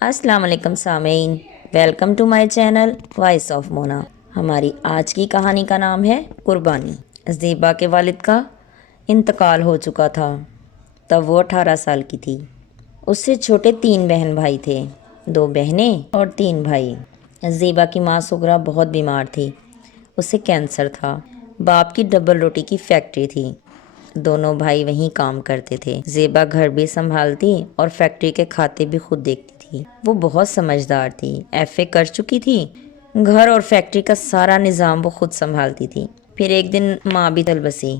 السلام علیکم سامعین، welcome to my channel voice of Mona. ہماری آج کی کہانی کا نام ہے قربانی۔ زیبا کے والد کا انتقال ہو چکا تھا، تب وہ 18 سال کی تھی۔ اس سے چھوٹے 3 بہن بھائی تھے، 2 بہنیں اور 3 بھائی۔ زیبا کی ماں سغرا بہت بیمار تھی، اسے کینسر تھا۔ باپ کی ڈبل روٹی کی فیکٹری تھی، دونوں بھائی وہیں کام کرتے تھے۔ زیبا گھر بھی سنبھالتی اور فیکٹری کے کھاتے بھی خود دیکھتی تھی۔ وہ بہت سمجھدار تھی، ایف اے کر چکی تھی، گھر اور فیکٹری کا سارا نظام وہ خود سنبھالتی تھی۔ پھر ایک دن ماں بھی دل بسی،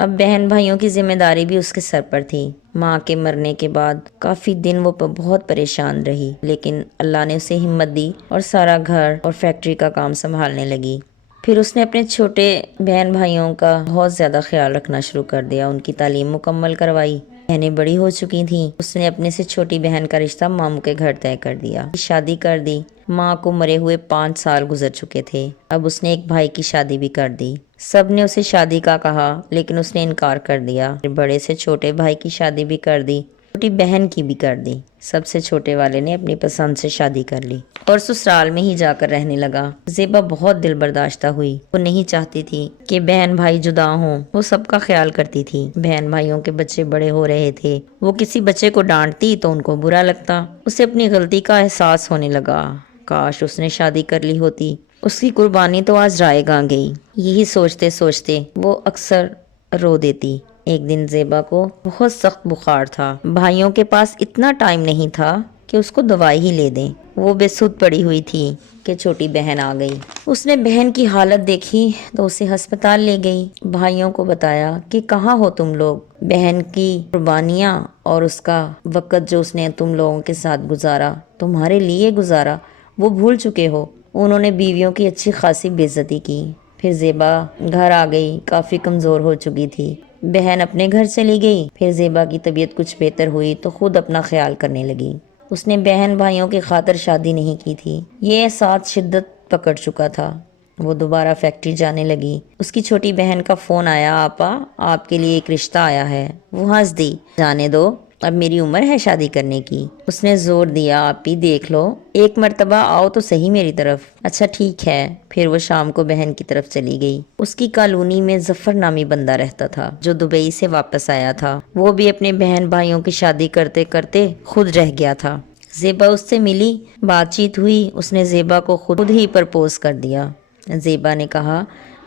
اب بہن بھائیوں کی ذمہ داری بھی اس کے سر پر تھی۔ ماں کے مرنے کے بعد کافی دن وہ بہت پریشان رہی، لیکن اللہ نے اسے ہمت دی اور سارا گھر اور فیکٹری کا کام سنبھالنے لگی۔ پھر اس نے اپنے چھوٹے بہن بھائیوں کا بہت زیادہ خیال رکھنا شروع کر دیا، ان کی تعلیم مکمل کروائی۔ بہنیں بڑی ہو چکی تھیں، اس نے اپنے سے چھوٹی بہن کا رشتہ ماموں کے گھر طے کر دیا، شادی کر دی۔ ماں کو مرے ہوئے 5 سال گزر چکے تھے، اب اس نے ایک بھائی کی شادی بھی کر دی۔ سب نے اسے شادی کا کہا، لیکن اس نے انکار کر دیا۔ بڑے سے چھوٹے بھائی کی شادی بھی کر دی، چھوٹی بہن کی بھی کر دی۔ سب سے چھوٹے والے نے اپنی پسند سے شادی کر لی اور سسرال میں ہی جا کر رہنے لگا۔ زیبا بہت دل برداشتہ ہوئی، وہ نہیں چاہتی تھی کہ بہن بھائی جدا ہوں، وہ سب کا خیال کرتی تھی۔ بہن بھائیوں کے بچے بڑے ہو رہے تھے، وہ کسی بچے کو ڈانٹتی تو ان کو برا لگتا۔ اسے اپنی غلطی کا احساس ہونے لگا، کاش اس نے شادی کر لی ہوتی، اس کی قربانی تو آج رائے گاں گئی۔ یہی سوچتے سوچتے وہ اکثر رو دیتی۔ ایک دن زیبا کو بہت سخت بخار تھا، بھائیوں کے پاس اتنا ٹائم نہیں تھا کہ اس کو دوائی ہی لے دیں۔ وہ بے سود پڑی ہوئی تھی کہ چھوٹی بہن آ گئی۔ اس نے بہن کی حالت دیکھی تو اسے ہسپتال لے گئی۔ بھائیوں کو بتایا کہ کہاں ہو تم لوگ، بہن کی قربانیاں اور اس کا وقت جو اس نے تم لوگوں کے ساتھ گزارا، تمہارے لیے گزارا، وہ بھول چکے ہو۔ انہوں نے بیویوں کی اچھی خاصی بے عزتی کی۔ پھر زیبا گھر آ گئی، کافی کمزور ہو چکی تھی۔ بہن اپنے گھر چلی گئی۔ پھر زیبا کی طبیعت کچھ بہتر ہوئی تو خود اپنا خیال کرنے لگی۔ اس نے بہن بھائیوں کی خاطر شادی نہیں کی تھی، یہ احساس شدت پکڑ چکا تھا۔ وہ دوبارہ فیکٹری جانے لگی۔ اس کی چھوٹی بہن کا فون آیا، آپا آپ کے لیے ایک رشتہ آیا ہے۔ وہ ہنس دی، جانے دو، اب میری عمر ہے شادی کرنے کی۔ اس نے زور دیا، آپی دیکھ لو، ایک مرتبہ آؤ تو صحیح میری طرف۔ اچھا ٹھیک ہے۔ پھر وہ شام کو بہن کی طرف چلی گئی۔ اس کی کالونی میں ظفر نامی بندہ رہتا تھا جو دبئی سے واپس آیا تھا۔ وہ بھی اپنے بہن بھائیوں کی شادی کرتے کرتے خود رہ گیا تھا۔ زیبا اس سے ملی، بات چیت ہوئی، اس نے زیبا کو خود ہی پرپوز کر دیا۔ زیبا نے کہا،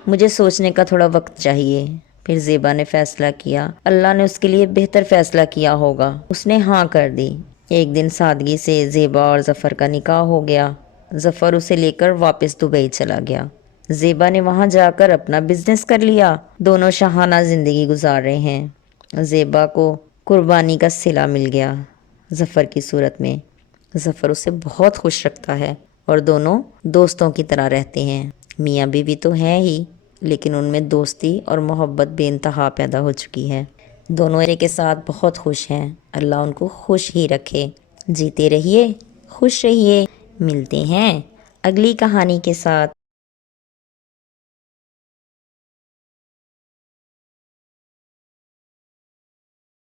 مجھے سوچنے کا تھوڑا وقت چاہیے۔ پھر زیبا نے فیصلہ کیا، اللہ نے اس کے لیے بہتر فیصلہ کیا ہوگا۔ اس نے ہاں کر دی۔ ایک دن سادگی سے زیبا اور ظفر کا نکاح ہو گیا۔ ظفر اسے لے کر واپس دبئی چلا گیا۔ زیبا نے وہاں جا کر اپنا بزنس کر لیا۔ دونوں شاہانہ زندگی گزار رہے ہیں۔ زیبا کو قربانی کا صلہ مل گیا ظفر کی صورت میں۔ ظفر اسے بہت خوش رکھتا ہے اور دونوں دوستوں کی طرح رہتے ہیں۔ میاں بیوی تو ہیں ہی، لیکن ان میں دوستی اور محبت بے انتہا پیدا ہو چکی ہے۔ دونوں ایک کے ساتھ بہت خوش ہیں، اللہ ان کو خوش ہی رکھے۔ جیتے رہیے، خوش رہیے۔ ملتے ہیں اگلی کہانی کے ساتھ۔